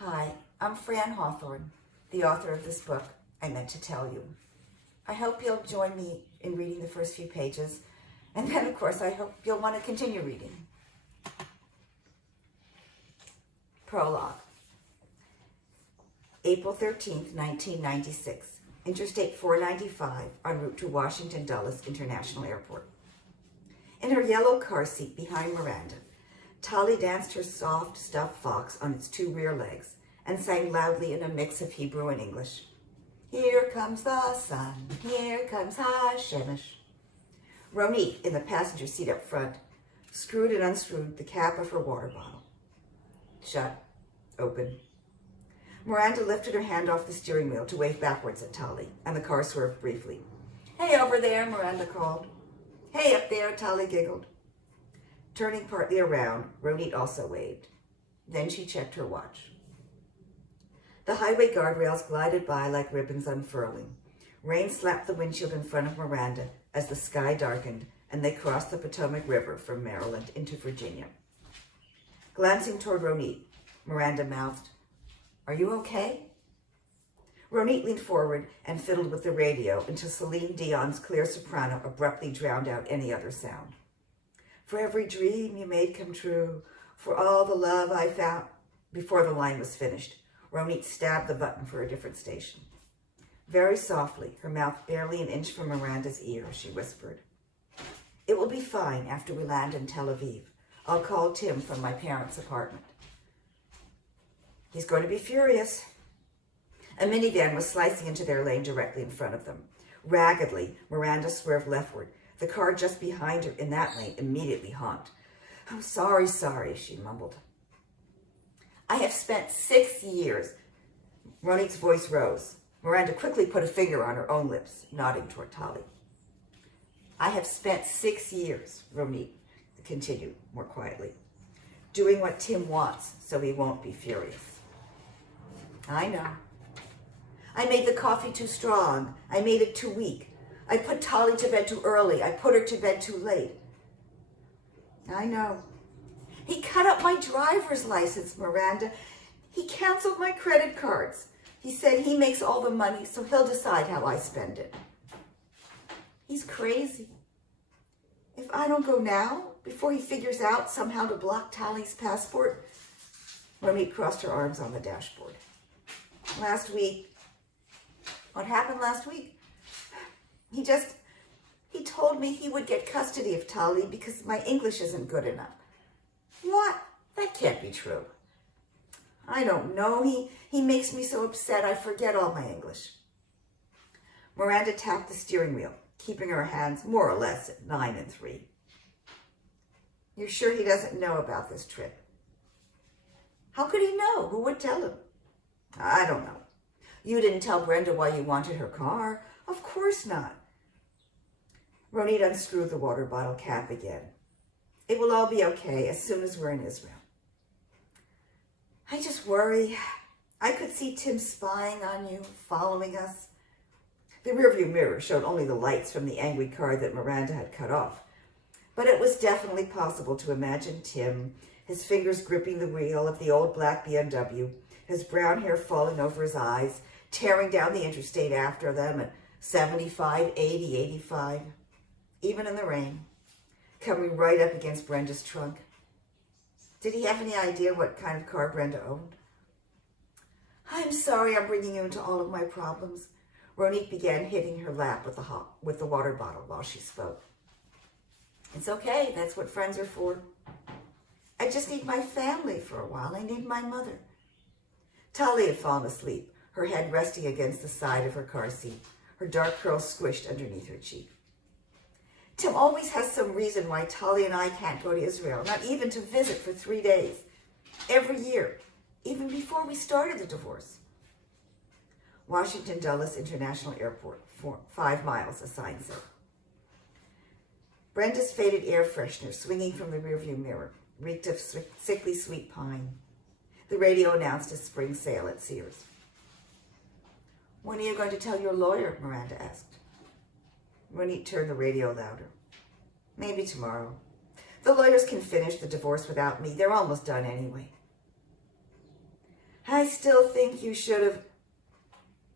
Hi, I'm Fran Hawthorne, the author of this book, I Meant to Tell You. I hope you'll join me in reading the first few pages, and then, of course, I hope you'll want to continue reading. Prologue. April 13th, 1996, Interstate 495, en route to Washington Dulles International Airport. In her yellow car seat behind Miranda, Tali danced her soft, stuffed fox on its two rear legs and sang loudly in a mix of Hebrew and English. Here comes the sun, here comes Hashemesh. Ronit, in the passenger seat up front, screwed and unscrewed the cap of her water bottle. Shut. Open. Miranda lifted her hand off the steering wheel to wave backwards at Tali, and the car swerved briefly. Hey, over there, Miranda called. Hey, up there, Tali giggled. Turning partly around, Ronit also waved. Then she checked her watch. The highway guardrails glided by like ribbons unfurling. Rain slapped the windshield in front of Miranda as the sky darkened and they crossed the Potomac River from Maryland into Virginia. Glancing toward Ronit, Miranda mouthed, "Are you okay?" Ronit leaned forward and fiddled with the radio until Celine Dion's clear soprano abruptly drowned out any other sound. For every dream you made come true, for all the love I found. Before the line was finished, Ronit stabbed the button for a different station. Very softly, her mouth barely an inch from Miranda's ear, she whispered, "It will be fine after we land in Tel Aviv. I'll call Tim from my parents' apartment." "He's going to be furious." A minivan was slicing into their lane directly in front of them. Raggedly, Miranda swerved leftward. The car just behind her in that lane immediately honked. "I'm sorry," she mumbled. "I have spent 6 years." Ronit's voice rose. Miranda quickly put a finger on her own lips, nodding toward Tali. "I have spent 6 years," Ronit continued more quietly, "doing what Tim wants so he won't be furious." "I know. I made the coffee too strong. I made it too weak. I put Tali to bed too early. I put her to bed too late." "I know. He cut up my driver's license, Miranda. He canceled my credit cards. He said he makes all the money, so he'll decide how I spend it." "He's crazy. If I don't go now, before he figures out somehow to block Tali's passport." Ronit crossed her arms on the dashboard. "Last week." "What happened last week?" He told me he would get custody of Tali because my English isn't good enough." "What? That can't be true." "I don't know. He makes me so upset I forget all my English." Miranda tapped the steering wheel, keeping her hands more or less at 9 and 3. "You're sure he doesn't know about this trip?" "How could he know? Who would tell him?" "I don't know. You didn't tell Brenda why you wanted her car." "Of course not." Ronit unscrewed the water bottle cap again. "It will all be okay as soon as we're in Israel." "I just worry. I could see Tim spying on you, following us." The rearview mirror showed only the lights from the angry car that Miranda had cut off. But it was definitely possible to imagine Tim, his fingers gripping the wheel of the old black BMW, his brown hair falling over his eyes, tearing down the interstate after them at 75, 80, 85, even in the rain, coming right up against Brenda's trunk. Did he have any idea what kind of car Brenda owned? "I'm sorry I'm bringing you into all of my problems." Ronit began hitting her lap with the water bottle while she spoke. "It's okay. That's what friends are for. I just need my family for a while. I need my mother." Tali had fallen asleep, her head resting against the side of her car seat, her dark curls squished underneath her cheek. "Tim always has some reason why Tali and I can't go to Israel, not even to visit for 3 days. Every year, even before we started the divorce." Washington Dulles International Airport, 5 miles, a sign said. Brenda's faded air freshener swinging from the rearview mirror reeked of sickly sweet pine. The radio announced a spring sale at Sears. "When are you going to tell your lawyer?" Miranda asked. Ronit turned the radio louder. "Maybe tomorrow. The lawyers can finish the divorce without me. They're almost done anyway." I still think you should have.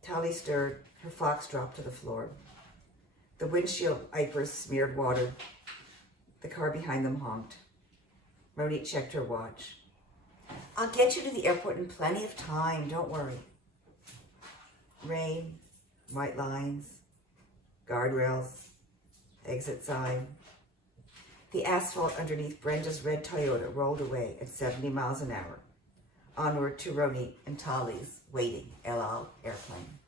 Tali stirred. Her fox dropped to the floor. The windshield wipers smeared water. The car behind them honked. Ronit checked her watch. I'll get you to the airport in plenty of time, don't worry. Rain, white lines, guardrails, exit sign. The asphalt underneath Brenda's red Toyota rolled away at 70 miles an hour, onward to Ronit and Tali's waiting El Al airplane.